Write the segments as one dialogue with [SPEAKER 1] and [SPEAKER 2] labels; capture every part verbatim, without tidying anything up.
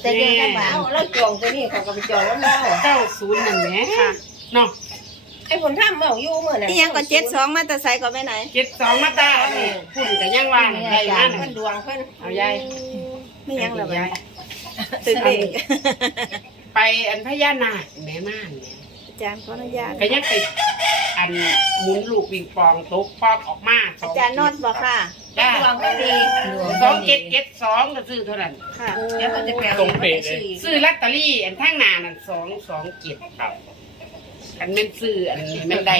[SPEAKER 1] แต่เรื่องข้างบ้านแล้วจองตัวนี้เขาก็ไปจองแล้วเนาะ
[SPEAKER 2] เก้าศูนย์นั่นแหละ
[SPEAKER 3] ค่ะ
[SPEAKER 2] เนาะ
[SPEAKER 1] ไอ้คนทำเมาอยู่เมื่อนั้น
[SPEAKER 3] นี่ยังก็เจ็ดสองมาแต่ใส่ก็ไปไหน
[SPEAKER 2] เจ็ดสองมาตานี่พุ่นก็ยังว่าได้นั่น
[SPEAKER 1] เพิ่นดวงเพิ่น
[SPEAKER 2] เอายาย
[SPEAKER 3] ไม่ยังละไปตื่นเด็ก
[SPEAKER 2] ไปอันพญานาคแม่ม่านเนี่ย
[SPEAKER 3] อาจารย์ขออนุญาต
[SPEAKER 2] ก็ยังไปอันหมุนลูกปิงปองตกปอกออกมาส
[SPEAKER 3] อา
[SPEAKER 2] อง
[SPEAKER 3] จารย์นอดบอกค่ะ
[SPEAKER 2] จ้า
[SPEAKER 1] ดวงก็ดี
[SPEAKER 2] สองเจ็ดเจ็ดสองก็ซื้อเท่านั้น
[SPEAKER 3] ค่ะ
[SPEAKER 1] เดี๋ยวเขาจะแปล
[SPEAKER 4] ตรงเป๊ะเลย
[SPEAKER 2] ซื้อลอตเตอรี่อันทั้งหนานั่นสองสองเจ็ด
[SPEAKER 4] ครับ
[SPEAKER 2] อันแม่นซื้ออันนี้แม่นได้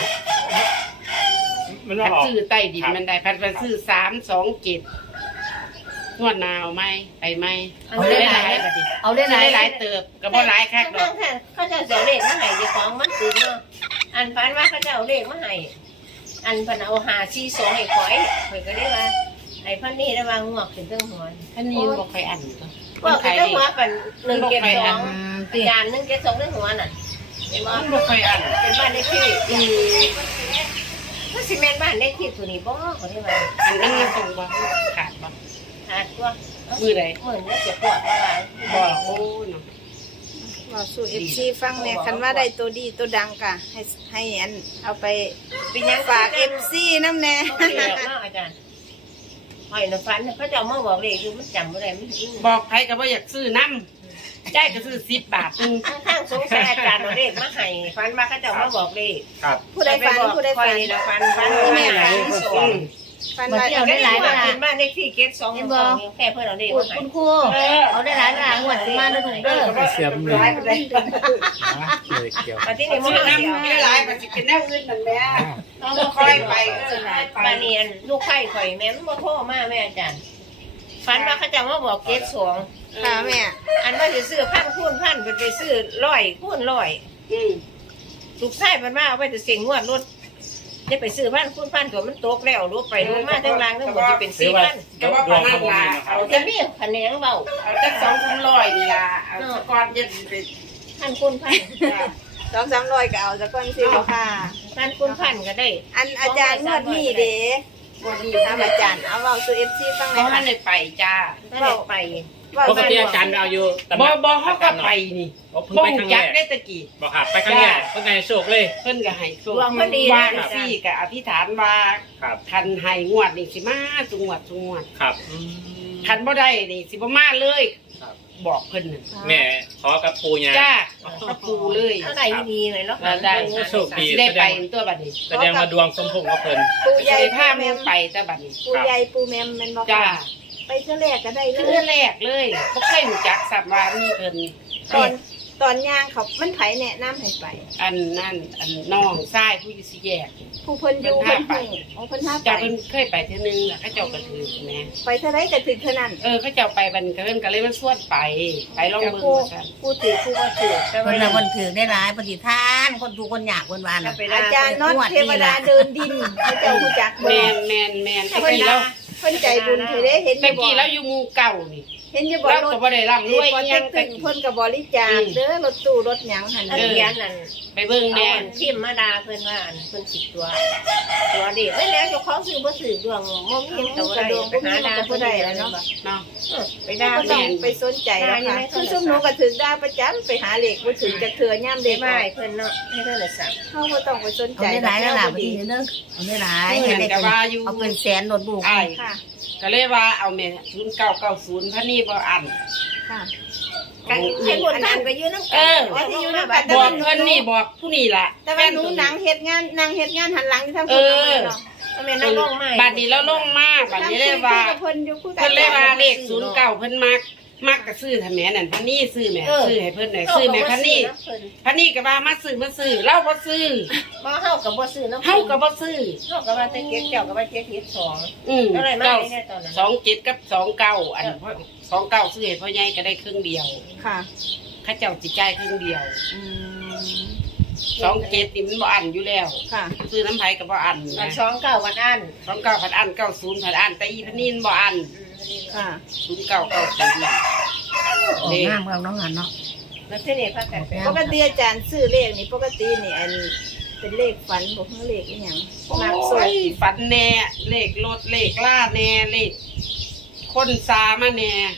[SPEAKER 4] มัน
[SPEAKER 2] พัด
[SPEAKER 4] ออก
[SPEAKER 2] ซื้อใต้ดินแม่นได้พัดไปซื้อสามสองเจ็ดงวดหนาวไหมไปไหม
[SPEAKER 1] เอาได้หลาย
[SPEAKER 2] บัดนี้
[SPEAKER 1] เอาได้หลาย
[SPEAKER 2] หลายเติบก็บ่หลายคักดอก
[SPEAKER 1] เขาจะเอาเลขมาให้เจ้าของมันตื่นเนาะอันฝันว่าเขาจะเอาเลขมาให้อันเพิ่นเอาหาสี่สองให้ข่อยข่อยก็ได้ว่าไอ้พันนี่ระวังงวกขึ้นเทิงหัว
[SPEAKER 2] ท่านนี้บ่ค่อยอันก็
[SPEAKER 1] ว่าขึ้นเทิงหัวเป็นหนึ่งเจ็ดสอง
[SPEAKER 2] ตี
[SPEAKER 1] จานหนึ่งเจ็ดสองเทิงหัวน่ะเห็นบ่
[SPEAKER 2] มันบ่ค่อยอัน
[SPEAKER 1] เป็นบ้านเลขที่
[SPEAKER 2] อืม
[SPEAKER 1] มันสิแม่นบ้านเลขที่ตัวนี้บ่เขาได้ว่า
[SPEAKER 2] อันนั้นมันตรงบ่ขาดบ่
[SPEAKER 1] หาตัว
[SPEAKER 2] มือใด
[SPEAKER 1] เหมือนว่าจะปวดว่า
[SPEAKER 2] บ่โอ้เนาะ
[SPEAKER 3] บอกสู่เอฟซีฟังเนี่ยคันว่าได้ตัวดีตัวดังกะให้ให้อันเอาไป
[SPEAKER 1] เป็นยัง
[SPEAKER 3] ฝากเอฟซีน้ำแน่
[SPEAKER 1] เขาเรียกเนาะอาจารย์หอยนฟันเขาจะเอามาบอกเลขอยู่มันจำบ่ได้มันถึง
[SPEAKER 2] บอกใครก็บ่อยากซื้อน้ำจ่ายก็ซื้อสิบบาทนึง
[SPEAKER 1] ข้างๆสงสัยอาจารย์เอาเลขมาให้ฟันมาเขาจะเอามาบอกเลข
[SPEAKER 4] ครับ
[SPEAKER 3] ผู้ใดฝันผู้ใดฝัน
[SPEAKER 1] นี่ละฟันฟันแม่ฟันสอง
[SPEAKER 3] ฝัน
[SPEAKER 1] มา
[SPEAKER 3] ว่า
[SPEAKER 1] เที่ยวได้หลายเวลาเป็นบ้านเลขที่เกตสองแค่เพื่อนเอาเลขมาให้
[SPEAKER 5] คุณครู
[SPEAKER 2] เออ
[SPEAKER 5] เอาได้หลายเวลาหวดมาแล้วถูกเด้อ
[SPEAKER 4] เสียบมือ
[SPEAKER 2] ร้ายไปเลย
[SPEAKER 4] เลยเกี่ยว
[SPEAKER 1] มาที่นี่
[SPEAKER 2] ซื้
[SPEAKER 1] มัน
[SPEAKER 2] อ
[SPEAKER 1] เอาเดียว
[SPEAKER 2] น้ำไม่ร้ายมันสิเป็นแนวอื่นนั่นแหละเอาบ่ค่อยไปเออไป
[SPEAKER 1] มาเนียนลูกไข่ข่อยแม่มันบ่โทรมาแม่อาจารย์ฟันว่าเขาจะมาบอกเกตสอง
[SPEAKER 3] ค่ะแม่
[SPEAKER 1] อันว่าจะซื้อพันคูณพันเป็นไปซื้อร้อยคูณร้อย
[SPEAKER 2] อืม
[SPEAKER 1] ลูกไส้มันมาเอาไปจะเสียงงวดรถจะไปซื้อพันคูณพันตัวมันตกแล้วรถไปรถมาทั้งรางทั้งหมดจะเป็นสี่พัน
[SPEAKER 2] ก็ว่าปานนั้นล่ะเอา
[SPEAKER 1] จะ
[SPEAKER 2] จัก
[SPEAKER 1] มีคะแนนเบา
[SPEAKER 2] เอาจักสองสามร้อยนี่ล่ะเอาสกอนจะไป
[SPEAKER 1] พันคูณพัน
[SPEAKER 3] สองสามร้อยก็เอาจะก้อนสิบ่ค่ะ
[SPEAKER 1] พันคูณพันก็ได้
[SPEAKER 3] อันอาจารย์นวดนี่เด้
[SPEAKER 2] บ่ดี
[SPEAKER 3] ถามอาจารย์เอาเราสู่เอฟซีฟังห
[SPEAKER 2] เพ
[SPEAKER 3] น่อย
[SPEAKER 2] ราะ
[SPEAKER 3] ค่ะ
[SPEAKER 2] ท่านได้ไปจ้า
[SPEAKER 1] ถ้าได้ไป
[SPEAKER 3] ว่า
[SPEAKER 4] ปกติอาจารย์เอาอยู่ตำห
[SPEAKER 2] บ่
[SPEAKER 4] นัก
[SPEAKER 2] บ่เขาก็ไปนี่
[SPEAKER 4] อ๋อเพิ่ง
[SPEAKER 2] บ่
[SPEAKER 4] ไปครั้งแร
[SPEAKER 2] จัก
[SPEAKER 4] ก
[SPEAKER 2] ได้ตะกี้
[SPEAKER 4] บอกครับไปครั้งแรกเพิ่งไงโชคเลย
[SPEAKER 2] เพิ่นก็ให้โชค
[SPEAKER 1] ดวงมันดี
[SPEAKER 2] ว่า
[SPEAKER 1] นะ
[SPEAKER 2] ซี่ก็อธิษฐานว่า
[SPEAKER 4] ครับ
[SPEAKER 2] คันให้งวดนี่สิมาสุงวดสุงวด
[SPEAKER 4] ครับ
[SPEAKER 2] คันบ่ได้นี่สิบ่มาเลย
[SPEAKER 4] ครับ
[SPEAKER 2] บอกเพิ่นน่ะ
[SPEAKER 4] แม่ขอกับปูยา
[SPEAKER 2] จ้าพระปูเลย
[SPEAKER 1] ถ้าได้ดีเลยเนาะ
[SPEAKER 2] แล้วได้
[SPEAKER 4] โชคดี
[SPEAKER 2] สิได้ไปตัวบัดนี้
[SPEAKER 4] แสดงว่าดวงสมพงษ์กับเพิ่น
[SPEAKER 3] ปูให
[SPEAKER 2] สิ
[SPEAKER 3] ญ่
[SPEAKER 2] ได้
[SPEAKER 3] ปู
[SPEAKER 2] พา
[SPEAKER 3] แม
[SPEAKER 2] มึง
[SPEAKER 3] ม
[SPEAKER 2] ไปแต่บัดนี้
[SPEAKER 3] ปูใหญ่ปูแมมแมันบอก
[SPEAKER 2] จ้า
[SPEAKER 3] ไปเท่าแรกก็ได้เล
[SPEAKER 2] คือย แรกเลยบ่เคยรู้จักสับว่ามีเพิ่น
[SPEAKER 3] ตอนตอนย่างเขามันไผแนะนำให้ไป
[SPEAKER 2] อันนั่นอันน้องชายผู้อยู่สิแยก
[SPEAKER 3] ผู้เพิ่นอยู่
[SPEAKER 2] เพิ่
[SPEAKER 3] เพิ่
[SPEAKER 2] น
[SPEAKER 3] น
[SPEAKER 2] พาไป
[SPEAKER 3] หูโอ้เพิ่นพาไป
[SPEAKER 2] จ้าเพิ่นเคยไปเทื่อนึงแล้วเขาเจ้าก็ถือแหม่
[SPEAKER 3] ไปเท่าไรก็ถึงเท่านั้น
[SPEAKER 2] เออเขาเจ้าไปบัดนก็เพิ่นก็เลยมาชวนไปไปลองเบิ่ง
[SPEAKER 3] ผู้
[SPEAKER 2] ว่าซั่น
[SPEAKER 3] ผู้ถือผู้บ่ถือ
[SPEAKER 1] แต่
[SPEAKER 5] คน
[SPEAKER 1] ว่า
[SPEAKER 5] ละคนถือได้หลายปฏิทานคนถูกคนอยากคนวาน
[SPEAKER 1] ถ้า
[SPEAKER 5] อ่ะ
[SPEAKER 1] ไป
[SPEAKER 3] อาจารย์น็อตเทวดาเดินดินพระเจ้าผู้จักบ่
[SPEAKER 2] แม่นแม่นแม่นแต่
[SPEAKER 3] เพิ่น
[SPEAKER 2] กี้แล้ว
[SPEAKER 3] เพิ่นใจบุญเธอได้เห็นอ
[SPEAKER 2] แต่
[SPEAKER 3] ยู่บ่
[SPEAKER 2] กี้แล้วอยู่หมู่เก่านี่
[SPEAKER 3] เห็นอยู่บ่
[SPEAKER 2] เรา
[SPEAKER 3] รถ
[SPEAKER 2] ก็บ่ได้ร่ำร
[SPEAKER 3] ร
[SPEAKER 2] วย
[SPEAKER 3] ถ
[SPEAKER 2] อิห
[SPEAKER 3] ยั
[SPEAKER 2] ยัง ง
[SPEAKER 3] ตึ
[SPEAKER 2] แต่
[SPEAKER 3] งเพิ่นก็บริจาคเด้อรถตู้รถหยังหั่น
[SPEAKER 1] อัน
[SPEAKER 3] เด้อ
[SPEAKER 1] เรียนนั่น
[SPEAKER 2] ไปเบิ่ง
[SPEAKER 1] เอา
[SPEAKER 2] แน่
[SPEAKER 1] อันพิมพ์มาดาเพิ่นว่าอันเพิ่นสิบตัวตัวเด็กไว้แล้วเจ้าของซื้อบ่ซื้อดวงบ่มีเห็นตัวใดไปหาดาเพิ่นได้แล้วเนาะ
[SPEAKER 2] เนาะ
[SPEAKER 1] ไปด่า
[SPEAKER 3] ก็ต้องไปสนใจแล้วค่ะคือซุมหนูก็ถึงได้ประจำไปหาเหล็กบ่ถึงจะเถื่อย่าม
[SPEAKER 1] ได้
[SPEAKER 3] เด็ก
[SPEAKER 1] ไหว้เพิ่นเนาะให้เพิ่นได้สั่ง
[SPEAKER 3] เฮาบ่ต้องไปสน
[SPEAKER 5] เอา
[SPEAKER 3] ใจ
[SPEAKER 5] ได้หลายแล้วล่ะปฏิเด้อเอาได้หลาย
[SPEAKER 2] เหมือน
[SPEAKER 5] ได้
[SPEAKER 2] กับ
[SPEAKER 5] เป็น
[SPEAKER 2] ว่าอยู่
[SPEAKER 5] เอาเป็นแสนโดดบุก
[SPEAKER 2] อ้าย
[SPEAKER 3] ค่ะ
[SPEAKER 2] ก็เลยว่าเอาแม่ศูนย์เก้าเก้าศูนย์พระนี่บ่อัน
[SPEAKER 3] ค่ะ
[SPEAKER 1] กันให้คนทำก็อยู่นำ
[SPEAKER 2] เออ
[SPEAKER 1] ว่าที่อยู่นำบ้าน
[SPEAKER 2] บอกเพิ่นนี่บอกผู้นี่ล่ะ
[SPEAKER 3] แต่ว่าหนูหนังเฮ็ดงานนางเฮ็ดงานหันหลังที่ทำ
[SPEAKER 2] เอ
[SPEAKER 3] คน
[SPEAKER 2] อ
[SPEAKER 3] เนาะ
[SPEAKER 1] แม่นลงมา
[SPEAKER 2] บัดนี้แล้วลงมาบัดนี้เลยว่า
[SPEAKER 3] เพิ่นอยู่คุยกั
[SPEAKER 2] เพิ่นเลยว่าเลขศูนย์เก้าเพิ่นมักมักก็ซื้อถ้าแม่นั่นพระนี่ซื้อแม่ซื้อให้เพิ่นหน่อยซื้อแม่พระนี่พระนี่ก็ว่ามาซื้อมาซื้อเราบ่ซื้อ
[SPEAKER 1] บ่เฮาก็บ่ซื้อนำ
[SPEAKER 2] เฮาก็บ่ซื้อ
[SPEAKER 1] เฮาก็ว่าแต่เก็บเจ้าก็ว่าเก็บเฮ็ดสอง
[SPEAKER 2] อืม
[SPEAKER 1] อะไรมา
[SPEAKER 2] เก้า
[SPEAKER 1] เนี่ยตอนนั้น
[SPEAKER 2] สองเจ็ดกับสองเก้าอันสองเก้าซื้อให้พ่อใหญ่ก็ได้ครึ่งเดียว
[SPEAKER 3] ค่ะ
[SPEAKER 2] ข้าเจ้าสิจ่ายครึ่งเดียว
[SPEAKER 3] อืม
[SPEAKER 2] สองเจ็ดนี่มันบ่อันอยู่แล้ว
[SPEAKER 3] ค่ะ
[SPEAKER 2] ซื้อน้ำไผ่ก็บ่อัน
[SPEAKER 1] วัน
[SPEAKER 2] นะ
[SPEAKER 1] สองเก้าวันอัน
[SPEAKER 2] สองเก้าพันอันเก้าศูนย์พันอันแต่อีพันนินบ่อัน
[SPEAKER 3] ค่ะ
[SPEAKER 2] ศูนย์เก้าเก้าศูนย์
[SPEAKER 5] ออกงามกับน้องหันเนาะ
[SPEAKER 1] แล้วที่นี่พากันไป
[SPEAKER 3] ปกติอาจารย์ซื้อเลขนี่ปกตินี่อันเป็นเลขฝันบ่คือเลขอีหยัง
[SPEAKER 2] โอ้
[SPEAKER 3] มักสุด
[SPEAKER 2] ยฝันแน่เลขรถเลขล่าแน่เลขคนซามาแน่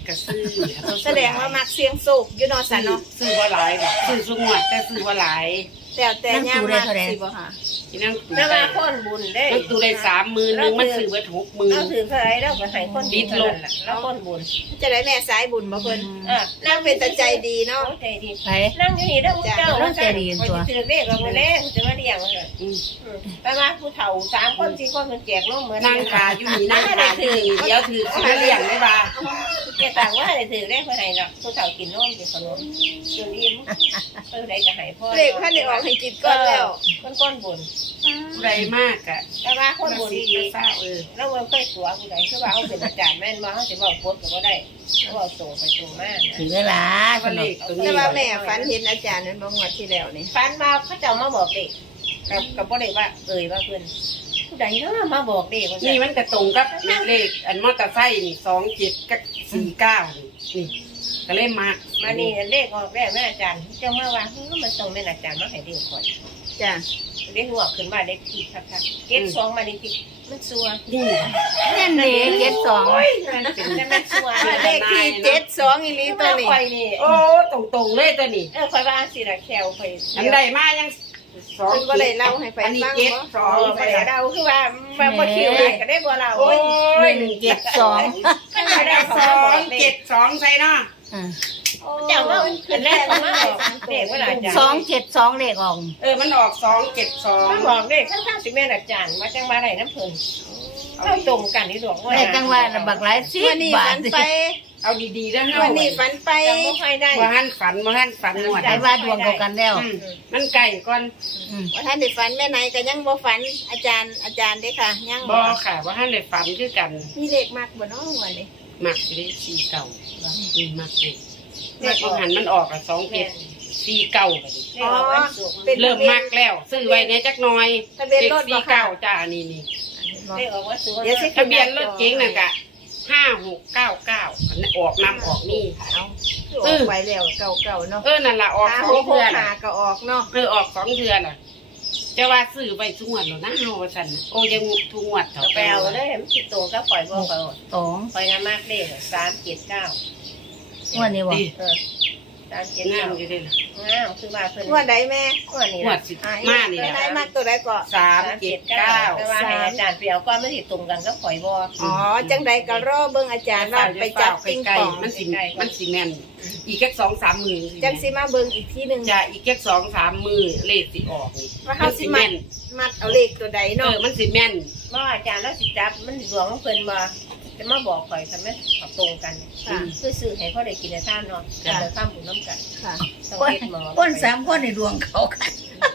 [SPEAKER 2] ก็ซื้อ
[SPEAKER 3] แสดงว่ามักเสียงโศกอยู่เนาะ
[SPEAKER 2] ซื้
[SPEAKER 3] ซะ
[SPEAKER 2] อ
[SPEAKER 3] เนาะ
[SPEAKER 2] ซื้อว่าหลายดอกซื้อสุงวดแต่ซื้อว่าหลาย
[SPEAKER 3] แต่แต่ย่ามมักสิบ่ค่ะ
[SPEAKER 2] ที่นั่งตู่
[SPEAKER 1] แต่
[SPEAKER 2] ได้
[SPEAKER 1] ว่าคนบุญได้
[SPEAKER 2] นั่งตู่ได้สามหมื่นหนึงมันซื้อเบิดหกหมื่น
[SPEAKER 1] เราถือเท่าไรเราก็ให้คนบุญเท่านั้นแหละแล้วคนบุญ
[SPEAKER 3] จะได้แม่สายบุญบ่เพิ่น
[SPEAKER 1] เออ
[SPEAKER 3] นั่งเป็นแต่ใจดีเนาะ
[SPEAKER 1] ใจดี
[SPEAKER 5] ไป
[SPEAKER 1] นั่งอยู่นี่เด้อมึงเจ้า
[SPEAKER 5] เราใจดีตัว
[SPEAKER 1] ถือเลขเราไปแล้วจะมาเรียงเลย
[SPEAKER 2] อืม
[SPEAKER 1] แต่ว่าผู้เฒ่าสามคนสี่คนมันแจกนมเหมือน
[SPEAKER 2] นั่งขาอยู่นี่นั่งขาอยู่นี่เดี๋ยวถือสิมาเลี้ยงได้บ่า
[SPEAKER 1] แกต่างว่าได้ถือเลขเพื่อให้เนาะผู้เฒ่ากินนมกินขนมจนอิ่มเพื่อได้ก็ให้พ่อ
[SPEAKER 3] เลขพันได้ออกให้กินก่อนแล้ว
[SPEAKER 1] คนก้นบุญ
[SPEAKER 2] ผู้ใดมากอะ
[SPEAKER 1] แต่ว่าคนบุญดี
[SPEAKER 2] เศร้าเออ
[SPEAKER 1] แล้วเราเคยตัวผู้ใดคือว่าเขาเป็นอาจารย์แม่นว่าเขาจะบอกโคตรก็ได้เขาบอกส่งไปส่งมา
[SPEAKER 5] ถือเวลา
[SPEAKER 2] ว่าเลขตัวนี้
[SPEAKER 3] แต่ว่าแม่ฝันเห็นอาจารย์นั้นบ่งวดที่แล้วนี่
[SPEAKER 1] ฟันมาเขาจะมาบอกเด็กกับกับพ่อเด็กว่าเอ่ยว่าเพื่อนผู้ใดเนาะมาบอกเด็ก
[SPEAKER 2] นี่มันกระตรงกับเลขอันมอเตอร์ไซค์นี่สองเจ็ดกับสี่เก้านี่ก็เล่มมาก
[SPEAKER 1] มานี่เลขออกแล้วแม่อาจารย์เจ้ามาว่าเฮ้ยมันต้องเป็นอาจารย์มาให้เด็กก่อน
[SPEAKER 3] จ้ะ
[SPEAKER 1] เด็กหัวขึ้นมาเด็กทีคักๆเก็บสองมาดิทีมันซัว
[SPEAKER 2] นี่
[SPEAKER 5] นั่นเองเจ็ดสอง
[SPEAKER 1] เป็นแต่มันซัว
[SPEAKER 3] เลขที่เจ็ดสองอีหลีตัวนี้
[SPEAKER 1] คอยนี่
[SPEAKER 2] โอ้ตรงตรงๆเลยตัวนี้
[SPEAKER 1] เออคอยว่าสิละแควคอย
[SPEAKER 2] อันใดมายังสอง
[SPEAKER 3] เพิ่นบ่ได้เล่าให้ไป
[SPEAKER 2] อันนี้
[SPEAKER 3] ฟัง
[SPEAKER 2] เจ็ด
[SPEAKER 3] บ่
[SPEAKER 2] ส
[SPEAKER 1] เอ
[SPEAKER 2] อง
[SPEAKER 1] อไปเราคือว่าแบบว่าคิวได้ก็ได้บัวเรา
[SPEAKER 2] โอ้ย
[SPEAKER 5] หนึ่งเจ็ดสอง
[SPEAKER 1] ไม่ได้
[SPEAKER 2] สองเจ็ดสองใส่เนาะ
[SPEAKER 5] อ่า
[SPEAKER 1] เจ้าว่าเป็นแรกมาบอกเด็กว่าอาจารย์
[SPEAKER 5] สองเจ็ดสองเลขออก
[SPEAKER 2] เออมันออกสองเจ็ดสอง
[SPEAKER 1] มาบอกเด็กข้างๆสิแม่อาจารย์มาจังมาได้น้ำเพลินเข้าตรงกันนี่ดอกว่า
[SPEAKER 5] แต่จังว่าบักหลายสิบ
[SPEAKER 3] วันนี้
[SPEAKER 5] บา
[SPEAKER 3] ฝั
[SPEAKER 5] ท
[SPEAKER 3] นไป
[SPEAKER 2] เอาดีๆแล้วเนาะ
[SPEAKER 3] วันนี้ฝันไป
[SPEAKER 1] จำไม่ค่อยได้
[SPEAKER 2] ว่าหันฝันว่าหันฝันหมด
[SPEAKER 5] ไอ้ว่าดวงเท่ากันแล้ว
[SPEAKER 2] อืมมันไก่ก่อน
[SPEAKER 5] อืม
[SPEAKER 3] ว่าท่านได้ฝันแม่ไหนก็ยังบ่ฝันอาจารย์อาจารย์เด้ค่ะ ยัง
[SPEAKER 2] บอค่ะว่าหันเลยฝันคือกัน
[SPEAKER 3] มีเลขมากบ่เนาะวันนี้
[SPEAKER 2] มักเลยสี่เก่าอืมมักเลยมักว่าหันมันออกอะสองเจ็ดสี่เก่าก็ดี
[SPEAKER 3] อ๋อเป็น
[SPEAKER 2] เริ่มมักแล้ว ซื้อไว้เนี่ยจักหน่อย
[SPEAKER 3] ทะเบียนรถ
[SPEAKER 2] สี่
[SPEAKER 3] บ่ค่ะ
[SPEAKER 2] เก้าจ้านี่นี่
[SPEAKER 1] ได้ออกว่าสวย
[SPEAKER 3] เดี๋ยวสิ
[SPEAKER 2] ทะเบียนรถเก๋งน่ะกะห้าหกเก้าเก้าออกน้ำออกนี่
[SPEAKER 3] เอาคือออกไปแล้วเก่าๆเนาะ
[SPEAKER 2] เออนั่นล่ะออก
[SPEAKER 3] หา
[SPEAKER 2] ส
[SPEAKER 3] ห
[SPEAKER 2] อง
[SPEAKER 3] กห
[SPEAKER 2] เดื
[SPEAKER 3] ก
[SPEAKER 2] อน
[SPEAKER 3] หาก็ออกเนาะ
[SPEAKER 2] เออออกสองเดือนล่ะจะว่าซื้อไปทุกงวดหรอนะเฮาว่าซั่นโอ้ยังทุกงวด
[SPEAKER 1] กระเป๋าเลยมันคิดตรงก็ปล่อยบอกเขา
[SPEAKER 5] สอง
[SPEAKER 1] ปล่อยน้ำมากเลขสามเจ็ดเก้า
[SPEAKER 5] วันนี้วะ
[SPEAKER 2] ดี
[SPEAKER 1] เออสามเจ็ด
[SPEAKER 2] งา
[SPEAKER 1] เก้าม
[SPEAKER 2] อยู่เด้ล่ะ
[SPEAKER 1] งามคือว่าเพิ่น
[SPEAKER 3] งวดใดแม่
[SPEAKER 1] วันนี้
[SPEAKER 2] งวดสิมานี่
[SPEAKER 3] แม่
[SPEAKER 2] แห
[SPEAKER 3] ไหน
[SPEAKER 2] ละ
[SPEAKER 3] มากตัวใดก็
[SPEAKER 2] สามเจ็ดเก้า
[SPEAKER 1] แต่ว่าให้อาจารย์เปรียวก็ไม่ติดตรงกันก็ปล่อยบอก
[SPEAKER 3] อ๋อจังใดก็รอเบิ่งอาจารย์ว่าไปจับปิง
[SPEAKER 2] ไกล
[SPEAKER 3] ปอง
[SPEAKER 2] ๆมันสิมันสิแม่นอีกแค่สองสามมือ
[SPEAKER 3] จังสิมาเบิ่งอีกทีหนึง
[SPEAKER 2] จะอีกแค่สองสามมือเลขสิออกนี่
[SPEAKER 3] ว่าเขาสิมัดมัดเอาเลขตัวใด
[SPEAKER 2] เอ
[SPEAKER 3] เนาะ
[SPEAKER 2] อมันสิแม่น
[SPEAKER 1] ว่าอาจารย์แล้วสิจับมันดวงของเพิ่นมาจะมาบอกข่อยทำไมเขาตรงกัน
[SPEAKER 3] ค่ะ
[SPEAKER 1] คือซื้อให้พ่อได้กินในท่านเนาะจะไปข้ามบุญน้ำกัน
[SPEAKER 3] ค่ะ
[SPEAKER 1] ต้อง
[SPEAKER 5] คน
[SPEAKER 1] เฮ็ดหมอ
[SPEAKER 5] คนสามคนในดวงเขากัน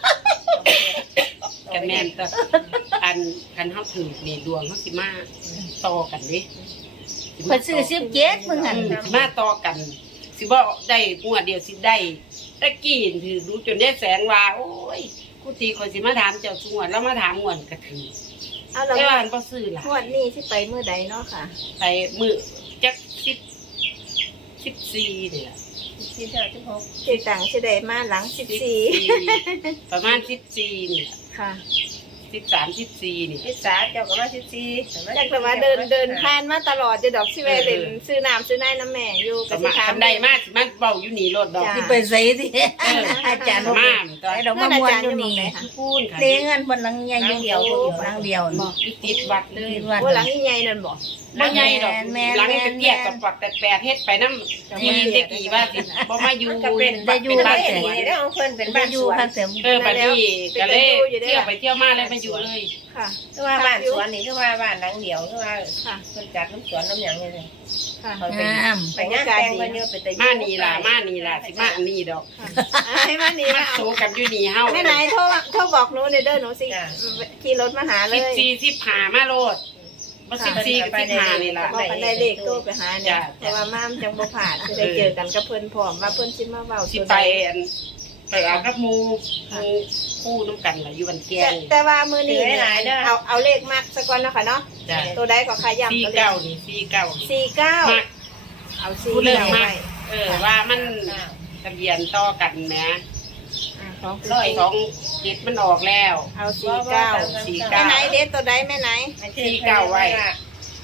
[SPEAKER 2] กันแม่นแต่อันคันเฮาถือนี่ดวงเฮาสิมาต่อกันเด้
[SPEAKER 5] เพิ่นซื้อสิบเจ็ดมึงหัน
[SPEAKER 2] อืมสิมาต่อกัน สิบ่ได้งวดเดียวสิได้ตะกี้ถือรู้จนได้แสงว่าโอ้ยกูตีคนสิมาถามเจ้าสงวนแล้วมาถามงวนก็ถือ
[SPEAKER 3] เอาแล้ว
[SPEAKER 2] แต่
[SPEAKER 3] ง
[SPEAKER 2] ว่าว มันบ่ซื้อล่ะ
[SPEAKER 3] งวดนี้สิไปมื้อใดเนาะค่ะ
[SPEAKER 2] ไปมือจักสิบสิบสี่นี่ล่ะ
[SPEAKER 1] ที่เจ้าที่หก
[SPEAKER 3] สิตังสิได้มาหลังสิบสี่
[SPEAKER 2] ประมาณสิบสี่นี่ล่ะ
[SPEAKER 3] ค่ะ
[SPEAKER 2] สิบสามสิบสี่นี่
[SPEAKER 1] ที่สามเจ้าก็มาสิบสี่
[SPEAKER 3] จักแต่ว่าเดินเดินผ่านมาตลอดจะดอกสิแวะเล่นซื้อน้ำซื้อในน้ำแม่อยู่
[SPEAKER 2] ก็
[SPEAKER 3] ก็สิ
[SPEAKER 2] มา
[SPEAKER 3] ถาม
[SPEAKER 2] คันใดมาสิมันเว้าอยู่นี่รถดอก
[SPEAKER 3] จ้ะ
[SPEAKER 5] ที่ไปใส่ที่อาจารย์
[SPEAKER 2] มา
[SPEAKER 5] ไอ้ดอกมะม่วงอยู่นี่
[SPEAKER 2] พูนค่ะ
[SPEAKER 5] เลี้ยงเงินบนหลังใหญ่อยู่เดียวหลังเดียว
[SPEAKER 2] บอกอยู่ติดวัดเลย
[SPEAKER 5] คิดว่า
[SPEAKER 3] ว่าหลังใหญ่ๆนั่นบ่
[SPEAKER 2] บ่ใหญ่ดอก
[SPEAKER 5] แม่น
[SPEAKER 2] หลัง
[SPEAKER 5] แม่
[SPEAKER 2] ตะ
[SPEAKER 5] น
[SPEAKER 2] เกียกกับปักแต่แปดเฮ็ดไปน้ำยีตะกี้ว่าสิบ่มาอยู่
[SPEAKER 1] ก็เป็น
[SPEAKER 5] ได้อยู่
[SPEAKER 1] เป็น
[SPEAKER 5] บ้า
[SPEAKER 1] บ้าน นสวนได้ของเพิ่นเป็น
[SPEAKER 5] ไป
[SPEAKER 1] บ้าน
[SPEAKER 5] อ
[SPEAKER 1] ส
[SPEAKER 5] ยู่
[SPEAKER 1] วน
[SPEAKER 5] ข้างเสียม
[SPEAKER 2] เออบัดนี้ก็เลยเที่ยวไปเที่ยวมาเลยมาอยู่เลย
[SPEAKER 3] ค่ะ
[SPEAKER 1] คือว่าบ้านสวนนี่คือว่าบ้านหลังเดียวคือว่า
[SPEAKER 3] ค่ะ
[SPEAKER 1] เพิ่นจัดน้ำสวนน้ำหยังเลย
[SPEAKER 3] ค่ะ
[SPEAKER 1] เขาไป
[SPEAKER 5] งาม
[SPEAKER 1] ไปงานแต่งเพิ่นอยู่ไปแต่
[SPEAKER 2] มานี่ล่ะมานี่ล่ะสิมาอันนี้ดอก
[SPEAKER 3] ให้มานี่
[SPEAKER 2] มา
[SPEAKER 3] มา
[SPEAKER 2] โซกันอยู่นี่เฮา
[SPEAKER 3] แม่ไหนโทรโทรบอกหนูเด้อหนูสิขี่รถมาหาเล
[SPEAKER 2] สิบ
[SPEAKER 3] ย
[SPEAKER 2] สี่สิบห้ามาโลดบ่สิบสี่กับสิบห้านี่ล่ะ
[SPEAKER 3] บอกกันได้เลขโทรไปหาเนี่ย
[SPEAKER 2] จ้ะ
[SPEAKER 3] เพราะว่าม่ามจังบ่ผ่านจะได้เจอกันกับเพิ่นพร้อมว่าเพิ่นสิมาเว้า
[SPEAKER 2] สิ
[SPEAKER 3] ตัว
[SPEAKER 2] ไป
[SPEAKER 3] ใด
[SPEAKER 2] อันไปเอากับหมูหมูคู่น้ำกันล่ะอยู่บันแก
[SPEAKER 3] แต่
[SPEAKER 2] ง
[SPEAKER 3] แต่ว่ามื้อนี้เอาเอาเลขมากสักก่อนเนาะค่ะเนาะ
[SPEAKER 2] จ้ะ
[SPEAKER 3] ตัวใดก็ขยับ
[SPEAKER 2] สี่
[SPEAKER 3] ตัวเล
[SPEAKER 2] เก้า
[SPEAKER 3] ข
[SPEAKER 2] นี่สี่เก้า
[SPEAKER 3] สี่เก้า
[SPEAKER 2] มัก
[SPEAKER 3] เอาสี่
[SPEAKER 2] ผู้เลิก
[SPEAKER 3] เก้า
[SPEAKER 2] มั
[SPEAKER 3] ไว้
[SPEAKER 2] กเออว่ามันทะเบียนต่อกันแหม
[SPEAKER 3] อ่าของคุณ
[SPEAKER 2] ร้อย
[SPEAKER 3] พี่
[SPEAKER 2] สองเจ็ดมันออกแล้ว
[SPEAKER 3] เอาสี่เก้า
[SPEAKER 2] สี่
[SPEAKER 3] แม่
[SPEAKER 2] เก้า
[SPEAKER 3] ไหนเด็ดตัวใดแม่ไหน
[SPEAKER 2] สี่เก้าไว้
[SPEAKER 3] ส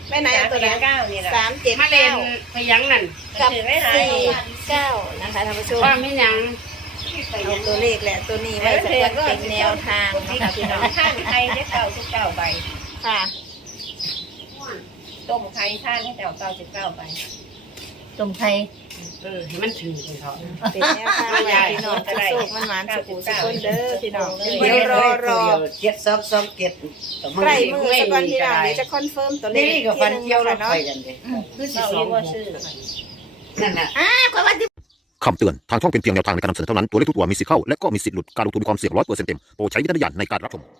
[SPEAKER 3] แม่ไหนเอา
[SPEAKER 1] สาม
[SPEAKER 3] ตัว
[SPEAKER 1] เจ็
[SPEAKER 3] ใด
[SPEAKER 1] ดเก้านี่แหละ
[SPEAKER 3] สามเจ็ด
[SPEAKER 2] มาเล่
[SPEAKER 3] เก้าน
[SPEAKER 2] พยังนั่น
[SPEAKER 3] กับ
[SPEAKER 1] ถือไม่หลาย
[SPEAKER 3] สี่เก้านะคะท่านผู้ชม
[SPEAKER 2] ว่าไม่หยัง
[SPEAKER 3] เอาตัวเลขแหละตัวนี้ไว้สำหรับเป็นแนวทางนะคะพี่น้อง
[SPEAKER 1] ท่านไทยได้เก้าสิบเก้าใบ
[SPEAKER 3] ค่ะ
[SPEAKER 1] ต้มไข่ท่านให้เจ้าเก้าสิบเก้าใบ
[SPEAKER 5] ตรงไทย
[SPEAKER 2] เออให้มันถือของเขา
[SPEAKER 3] เป็นแนวทางไว้พี่น้องสุขมันหวานสุขสุขคนเด้อพี่น้องเดี๋ยวรอรอ
[SPEAKER 6] เจ็ดสองสองเจ็ด
[SPEAKER 3] ใกล้มือสักวันพี่น้องเดี๋ยวจะคอนเฟิร์มตัวเลข
[SPEAKER 6] นี่
[SPEAKER 3] อีก
[SPEAKER 6] ก็
[SPEAKER 3] ที
[SPEAKER 6] ฟัน
[SPEAKER 3] หนึง
[SPEAKER 6] เกี่ยวร
[SPEAKER 3] นะ
[SPEAKER 6] ถ
[SPEAKER 3] คะ
[SPEAKER 6] ไฟ
[SPEAKER 3] เนาะ
[SPEAKER 6] กันเลย
[SPEAKER 2] คือสิ
[SPEAKER 1] เรา
[SPEAKER 2] สอ
[SPEAKER 1] เรี
[SPEAKER 2] ง
[SPEAKER 1] ยกว่าซื้อ
[SPEAKER 6] นั่นน่ะ
[SPEAKER 7] คำเตือน ทางช่องเป็นเพียงแนวทางในการนำเสนอเท่านั้น ตัวเลขทุกตัวมีสิทธิ์เข้า และก็มีสิทธิ์หลุด การลงทุนมีความเสี่ยงร้อยเปอร์เซ็นต์เต็ม โปรดใช้วิจารณญาณในการรับชม